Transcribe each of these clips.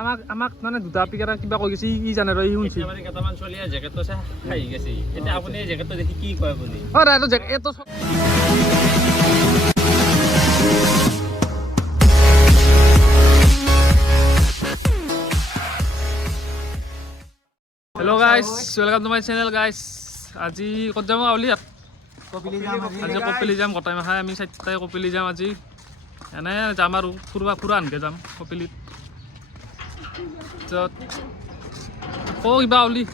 আমাক মানে দুটা পিকাৰা কিবা কৈ গৈছে ই জানে ৰ ই শুনছি মানে কেইটামান চলিয়া জেকেটটো চাই খাই গৈছে এতিয়া আপুনি এই জেকেটটো দেখি কি কয় আপুনি অ ৰাইটো এটো hello guys welcome to my channel guys আজি কত যাম আউলি আজি কপিলি যাম গটাই মাখাই আমি চাইটাই কপিলি যাম আজি এনে যাম আৰু ফুৰা আনকে যাম কপিলিত ও কিবা আউলি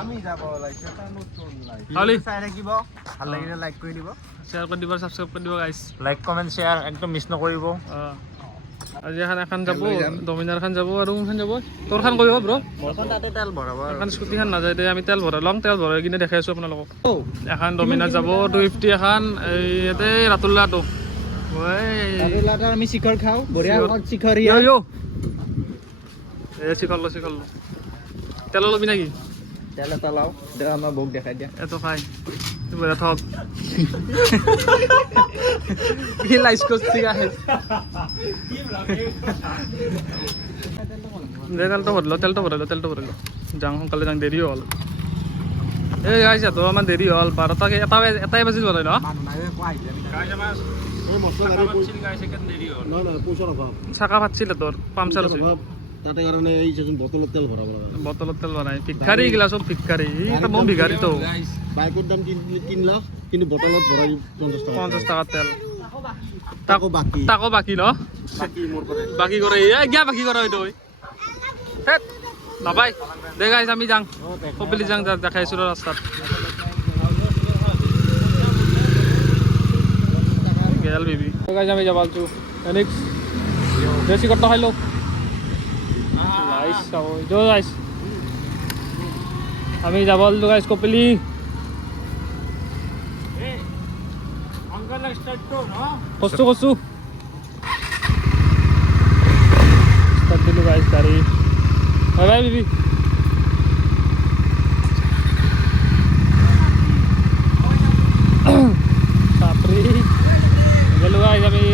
আমি যাব লাইছে এটা নতুন লাইভ আউলি চাই থাকিব ভাল লাগিলে লাইক কৰি দিব শেয়াৰ কৰি দিব সাবস্ক্ৰাইব কৰি দিব গাইস লাইক কমেন্ট শেয়াৰ একদম মিছ নকৰিব আজি এখন যাব ডমিনাৰ খান যাব আৰু কোনখান যাব তোৰ খান কইব ব্ৰ মৰখন তাতে তেল ভৰাব এখন স্কুটি খান নাযায় দে আমি তেল ভৰাই লং তেল ভৰাই কিনে দেখাই আছো আপোনালোকক এখন ডমিনাৰ যাব 250 এখন এই এতে ৰাতুল্লাটো ওই ৰাতুল্লাটা আমি শিখৰ খাও বঢ়িয়া শিখৰ ইয়া ইয়ো এ শিখৰ ল তেল লবি নাকি তেল এটা লাও দে আমাৰ বক দেখাই দিয়া এটো খাই তুই বড় ঠক কি লাইস করছিস গাইস তেলটো ভরলো যাং সোনকালে যাং দেৰি হ'ল এই গাইস তো আমাৰ দেৰি হ'ল 12টা এটাই বাজিল বলে ন চাকা ফাটছিল তোৰ পামচাৰ আছিল তাতে কাৰণে এই যে বটলত তেল ভৰাব লাগে বটলত তেল ভৰাই ভিক্ষাৰী গিলা সব ভিক্ষাৰী এটা মম ভিখাৰী তো বাইকৰ দাম 3 লাখ কিন্তু বটলত ভৰাই 50 টাকা তেল তাকো বাকি ন বাকি মোৰ পৰা বাকি কৰে এই গিয়া বাকি কৰা হইতো হেট বাবাই দে গাইস আমি যাং কপিলি যাং দেখাইছো ৰাস্তাত গেল বিবি গাইস আমি যাবালছো নেক্সট বেশি কত খাইলো নাইস চাও জো গাইস আমি যাবল তো গাইস কপিলি কষ্ট start dulu guys dari bye bye bibi Sapri dulu guys kami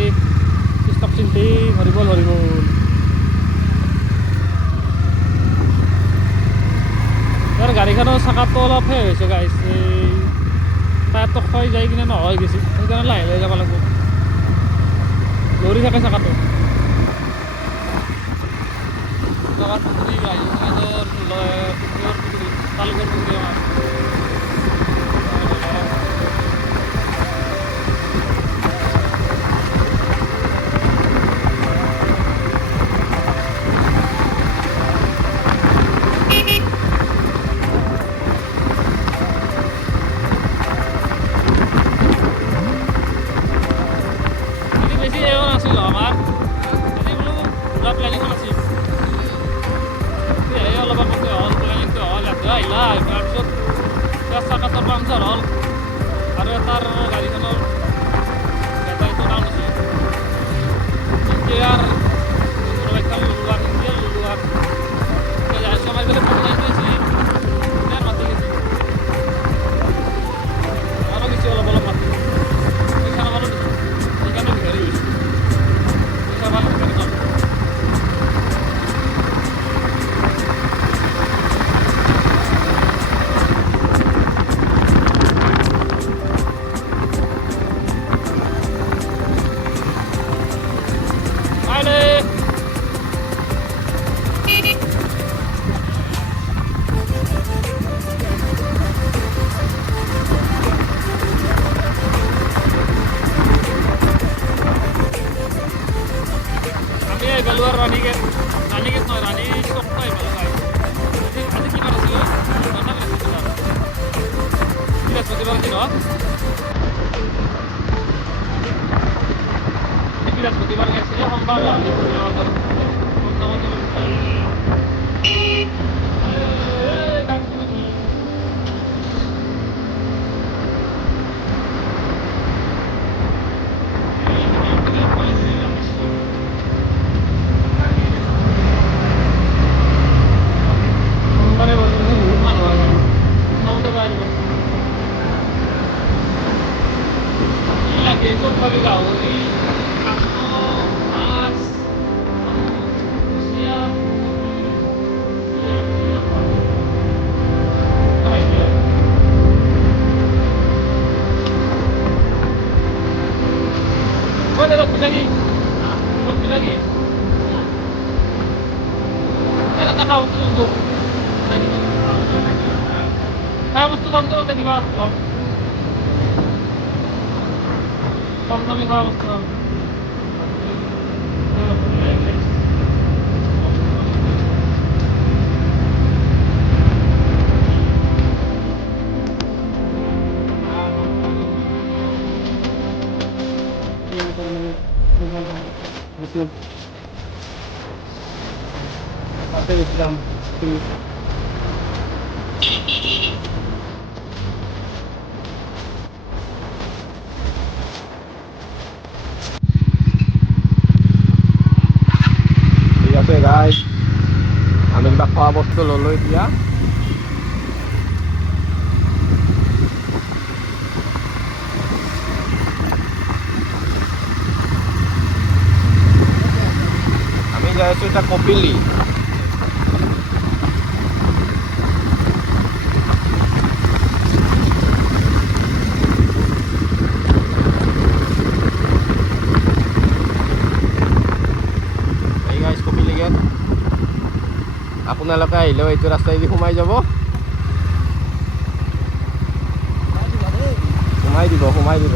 stop sini horibol यार गाड़ी खानो साकातो অলপ হে হৈছে গাইস এই টায়াৰটো খয় যায় কিনে নহয় গেছি সেইকাৰণে লাহে লাহে যাব লাগিব লৰি থাকে সাকাটো জাগাত পুৰি গাই এদৰ পুকুৰৰ পুকুৰি তালুকৰ পুকুৰি আমাৰ পামচাৰ হ'ল আৰু এটাৰ গাড়ীখনৰ বেটাৰীটো ডাউন হৈছে ইয়াৰ সবাই গেলে পলাই দিয়েছি মাতি গেছি আরও গেছি অলপ মাতি পয়সা ভালো দিচ্ছি এখানে ভিখারি হয়েছে পয়সা ভালো ভিখারি চল বেলুয়ার রানী গেট নয় রানী সব নয় ভালো গাই আজ কি বার ছিল রান্না করেছিল বৃহস্পতিবার দিন বৃহস্পতিবার গেছিল সোমবার Eso fue legal. খাওঁ বস্তু খাওঁ বস্তু কম দামতে দিবা কম দামী খোৱা বস্তু তাতে গেছিলাম ঠিক আছে গাইজ আমি কিবা খোৱা বস্তু ল'লো এতিয়া আমি যাই আছো এতিয়া কপিলি আপোনালোকে আহিলেও এইটো ৰাস্তাইদি সোমাই যাব সোমাই দিব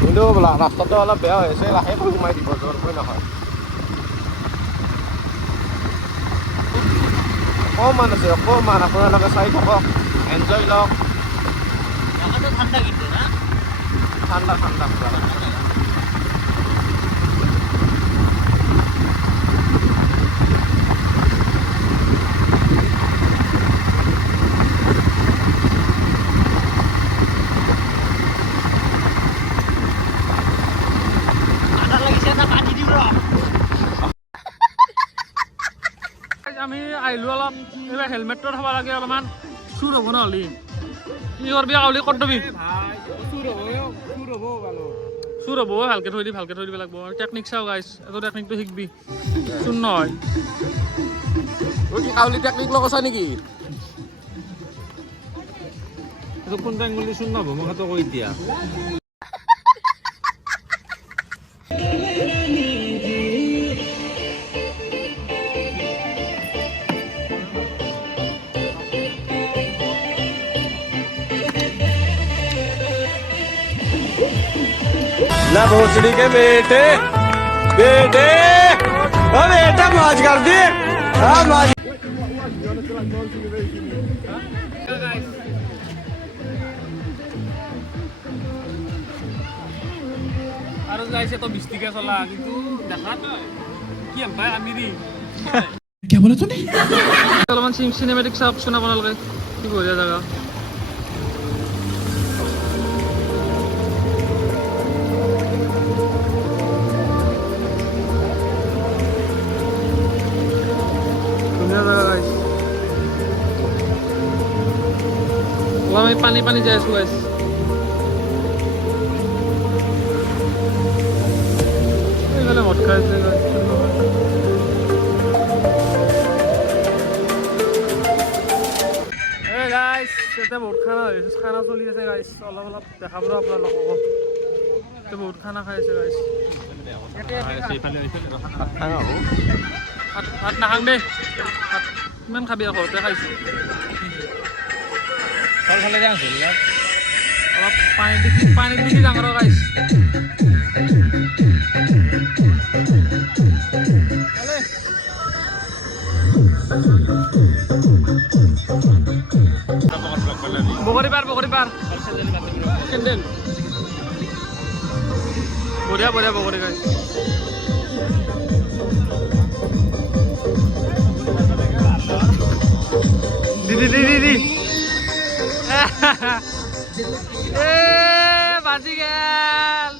কিন্তু ৰাস্তাটো অলপ বেয়া হৈ আছে লাহেকৈ সোমাই দিব জোৰকৈ নহয় অকণমান আছে অকণমান আপোনালোকে চাই থাকক এনজয় লওক ঠাণ্ডা ঠাণ্ডা আমি আহিলোঁ অলপ এইবাৰ হেলমেটটো থ'ব লাগে অলপমান চুৰ হ'ব নহ'লে কি কৰবি কাউলি ক'ত দিবি চুৰ হ'ব ভালকৈ থৈ দিব লাগিব টেকনিক চাওঁ গাইছ এইটো টেকনিকটো শিকবি চুৰ নহয় কি কাউলি টেকনিক লগাইছা নেকি এইটো কোনটা আঙুলি চোন নহ'ব মই সেইটো কৈ দিয়া ना भोसड़ी के बेटे बेटे ओ बेटा मौज कर दी हाँ मौज আৰু যাইছে তো 20 টকা চলা কিন্তু দেখাত কি ভাই আমিৰি কি বলে তুমি অলপমান চিনেমেটিক চাপ শুনা আপোনালোকে কি বঢ়িয়া জাগা পানী যাই আছো গাইছ এইফালে মদ খাইছে গাইছ এতিয়া বহুত খানা চলি আছে গাইছ অলপ দেখাব আপোনালোকক বহুত খানা খাই আছে গাইছ ভাত নাখাং দেই ভাত কিমান খাবি আৰু ঘৰতে খাইছোঁ অলপ পানী দেখি ডাঙৰ গাইছ বগৰী পাৰ কেণ্ডেল বঢ়িয়া বগৰী গাইছ দি বাজি গেল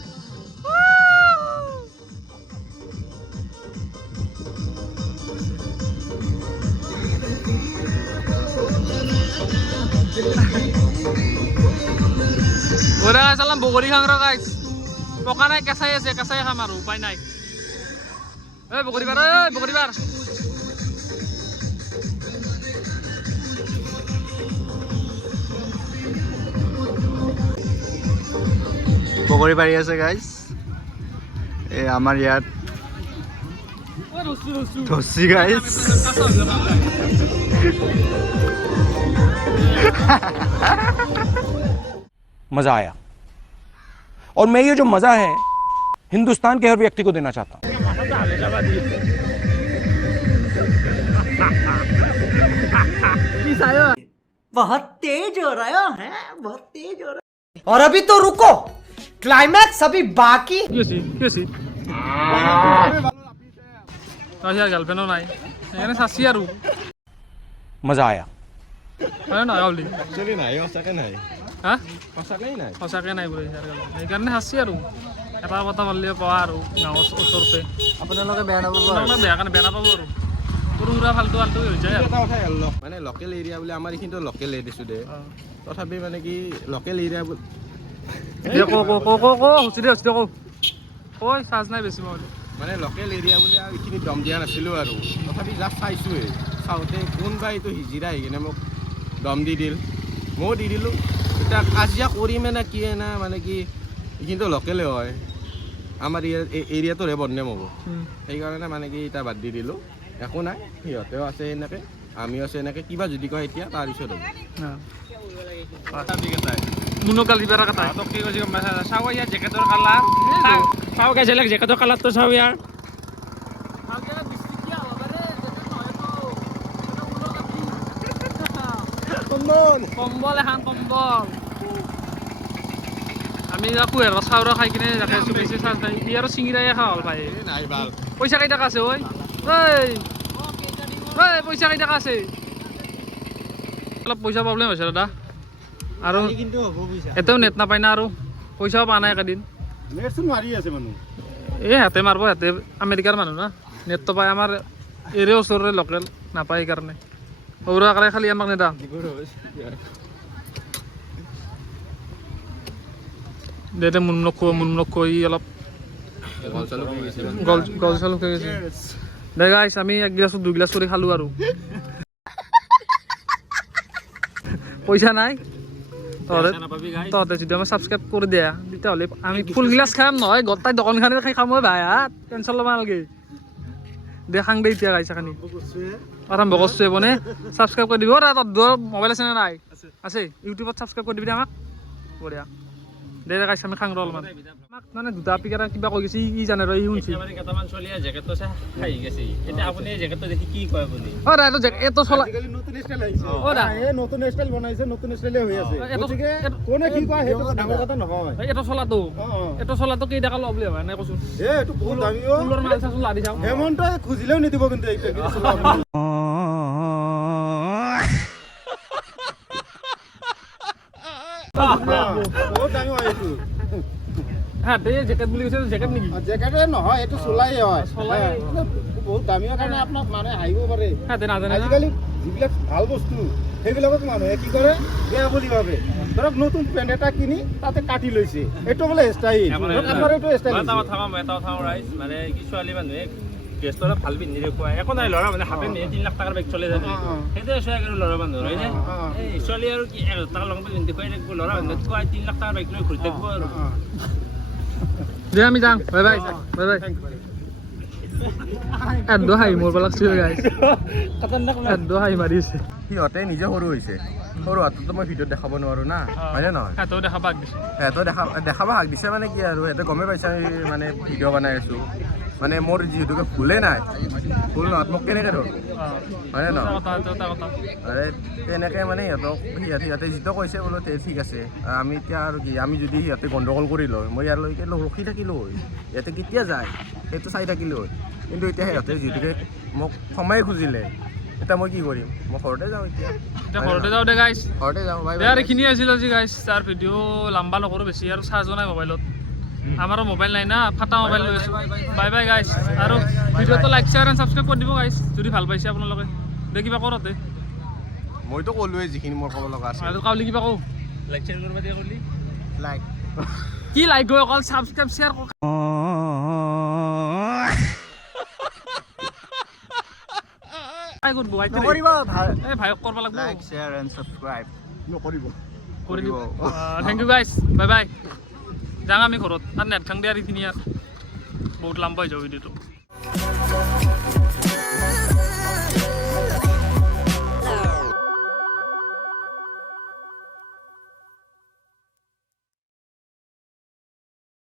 বঢ়িয়া গাইছ অলপ বগৰী খাং ৰ গাইছ পকা নাই কেঁচাই আছে কেঁচাই খাম আৰু উপায় নাই বগৰী পাৰ বগৰী পাৰি আছে গাইজ এই আমাৰ ইয়াত ধরছি গাইস मजा आया और मैं ये जो मजा है हिंदुस्तान के हर व्यक्ति को देना चाहता हूँ बहुत तेज हो रहा है बहुत तेज हो रहा है और अभी तो रुको क्लाइमैक्स अभी बाकी কি আছে আচ্ছা গার্লফ্রেন্ডও নাই এখানে চাচি আৰু मजा आया হয় নহয় গাউলি একচুৱেলি নাই সঁচাকৈ নাই হা সঁচাকৈ নাই সঁচাকৈ নাই বোলে সেইকাৰণে চাচি আৰু এটা কথা মাৰিলে পোৱা আৰু গাঁৱৰ ওচৰতে আপোনালোকে বেয়া নাপাব আপোনালোকে বেয়া কাৰণে বেয়া নাপাব আৰু সৰু সুৰা ফাল্টু ফাল্টু হৈ যায় আৰু এটা কথাই হ'ল মানে লোকেল এৰিয়া বুলি আমাৰ এইখিনিতো লোকেল দিছোঁ দে তথাপি মানে কি লোকেল এৰিয়া বুলি হুচি দে কৈ চাৰ্জ নাই বেছি মই মানে লোকেল এৰিয়া বুলি আৰু এইখিনি দম দিয়া নাছিলোঁ আৰু তথাপি জাষ্ট চাইছোঁৱেই চাওঁতে কোনোবা এইটো হিজিৰা আহি কিনে মোক দম দি দিল ময়ো দি দিলোঁ এতিয়া কাজিয়া কৰিমে নে কিয়ে না মানে কি এইখিনিতো লোকেলে হয় আমাৰ এৰিয়াটোৰে বদনাম হ'ব সেইকাৰণে মানে কি এতিয়া বাদ দি দিলোঁ একো নাই সিহঁতেও আছে এনেকৈ আমিও আছে এনেকৈ কিবা যদি কয় এতিয়া তাৰপিছত মুনো কালি বেৰা কথা তোক কি কৈছে গম পাইছা চাও ইয়াৰ জেকেটৰ কালাৰ চাও গাইছে লাগ জেকেটৰ কালাৰটো চাও ইয়াৰ কম্বল এখন কম্বল আমি কুঁহেৰ চাউৰা খাই কিনে দেখাইছোঁ বেছি চাৰ্জ নাই ই আৰু চিঙিৰাই খোৱা হ'ল ভাই নাই ভাল পইচা কেইটকা আছে ঐ পইচা কেইটকা আছে অলপ পইচা প্ৰব্লেম হৈছে দাদা আৰু কিন্তু হ'ব পইচা এতিয়াও নেট নাপায় না আৰু পইচাও পোৱা নাই একেদিন নেটচোন মাৰি আছে মানুহ এই হাতে মাৰিব হাতে আমেৰিকাৰ মানুহ না নেটটো পায় আমাৰ এৰে ওচৰৰে লোকেল নাপায় সেইকাৰণে সৰু আকাৰে খালি আমাক নেদা দে মুন নখো ই অলপ গল চালু হৈ গৈছে দে গাইছ আমি 1 গিলাছ 2 গিলাছ কৰি খালোঁ আৰু পইচা নাই তহঁতে যদি আমাক ছাবস্ক্ৰাইব কৰি দিয়া তেতিয়াহ'লে আমি ফুল গিলাছ খাম নহয় গোটাই দোকানখনে খাই খাম ভাই হাত টেনশ্যন ল'ব নালাগে দে খাং দে এতিয়া গাইছা খানি আৰম্ভ কৰিছোঁ মানে ছাবস্ক্ৰাইব কৰি দিব তোৰ মোবাইল আছে নে নাই আছে ইউটিউবত ছাবস্ক্ৰাইব কৰি দিবি আমাক বঢ়িয়া দে গাইছ আমি খাং ৰ অলপমান মানে দুটা পিকাৰা কিবা কৈ গৈছে ই জানে ৰ ই শুনছি মানে কেইটামান চলিয়া জেকেটটো চাই খাই গৈছে এতিয়া আপুনি জেকেটটো দেখি কি কয় আপুনি অ ৰা এটো চলা আজিকালি নতুন ষ্টাইল আহিছে অ দা এই নতুন ষ্টাইল বনাইছে নতুন ষ্টাইলে হৈ আছে গতিকে কোনে কি কয় সেইটো ডাঙৰ কথা নহয় এটো চলাটো কেই টকা ল'ব বুলি ভাবা নাই কচোন এইটো বহুত দামী অ ফুলৰ মাল চাচোন লাদি চাওঁ হেমন্তই খুজিলেও নিদিব কিন্তু এইটো বহুত দামী হয় এইটো হ্যাঁ দে জেকেট বুলি কৈছে জেকেট নেকি জেকেটে নহয় এইটো চলাই হয় চলাই বহুত দামীৰ কাৰণে আপোনাক মানে হাঁহিব পাৰে হ্যাঁ দে নাজানে আজিকালি যিবিলাক ভাল বস্তু সেইবিলাকক মানুহে কি কৰে বেয়া বুলি ভাবে ধৰক নতুন পেণ্ট এটা কিনি তাতে কাটি লৈছে এইটো বোলে ষ্টাইল আপোনাৰ এইটো ষ্টাইল এটা কথা ৰাইজ মানে কি ছোৱালী মানুহে গেষ্টৰ ভাল পিন্ধি দেখুৱাই একো নাই ল'ৰা মানে হাফে নিয়ে 3 লাখ টকাৰ বেগ চলে যায় সেইটোৱে চোৱা আৰু ল'ৰা মানুহ হয়নে এই ছোৱালী আৰু কি 1 টকা লং পিন্ধি দেখুৱাই থাকিব ল'ৰা মানুহ 3 লাখ টকাৰ বেগ লৈ ঘূৰি থাকিব আৰু দে আমি যাম বাই বাই এডো হাঁহি মোৰ পৰা লাগছিল গাইছ এডো হাঁহি মাৰিছে সিহঁতে নিজে সৰু হৈছে সৰু হাততো মই ভিডিঅ'ত দেখাব নোৱাৰো না হয়নে নহয় হাতও দেখা পাক দিছে সিহঁতে দেখাব হাক দিছে মানে কি আৰু সিহঁতে গমেই পাইছে আমি মানে ভিডিঅ' বনাই আছোঁ মানে মোৰ যিহেতুকে ভুলেই নাই ভুল নহয় মোক কেনেকৈ ধৰোঁ হয়নে নহয় তেনেকৈ মানে সিহঁতে যিটো কৈছে বোলো ঠিক আছে আমি এতিয়া আৰু কি আমি যদি সিহঁতে গণ্ডগোল কৰি লওঁ মই ইয়ালৈকে ৰখি থাকিলোঁ হয় ইয়াতে কেতিয়া যায় সেইটো চাই থাকিলোঁ হয় কিন্তু এতিয়া সিহঁতে যিহেতুকে মোক সময় খুজিলে এতিয়া মই কি কৰিম মই ঘৰতে যাওঁ এতিয়া ঘৰতে যাওঁ দে গাইছ ঘৰতে যাওঁ বাই আৰু এইখিনি আছিল আজি গাইছ তাৰ ভিডিঅ' লম্বা নকৰোঁ বেছি আৰু চাৰ্জো নাই মোবাইলত আমাৰো মোবাইল নাই না ফাটা মোবাইল লৈ আছোঁ বাই বাই গাইছ আৰু ভিডিঅ'টো লাইক শ্বেয়াৰ এণ্ড ছাবস্ক্ৰাইব কৰি দিব গাইছ যদি ভাল পাইছে আপোনালোকে দে কিবা কৰতে মইতো ক'লোৱেই যিখিনি মোৰ ক'ব লগা আছে আৰু কাউলি কিবা কওঁ লাইক শ্বেয়াৰ কৰিব দিয়া কৰিলি লাইক কি লাইক গৈ অকল ছাবস্ক্ৰাইব শ্বেয়াৰ কৰ ভাই কৰিব এই ভাইক কৰিব লাগিব লাইক শ্বেয়াৰ এণ্ড ছাবস্ক্ৰাইব নকৰিব কৰি দিব থেংক ইউ গাইছ বাই বাই যাওঁ আমি ঘৰত আৰু নেট খাং দিয়া এইখিনি আৰু বহুত লম্বা হৈ যাব ভিডিঅ'টো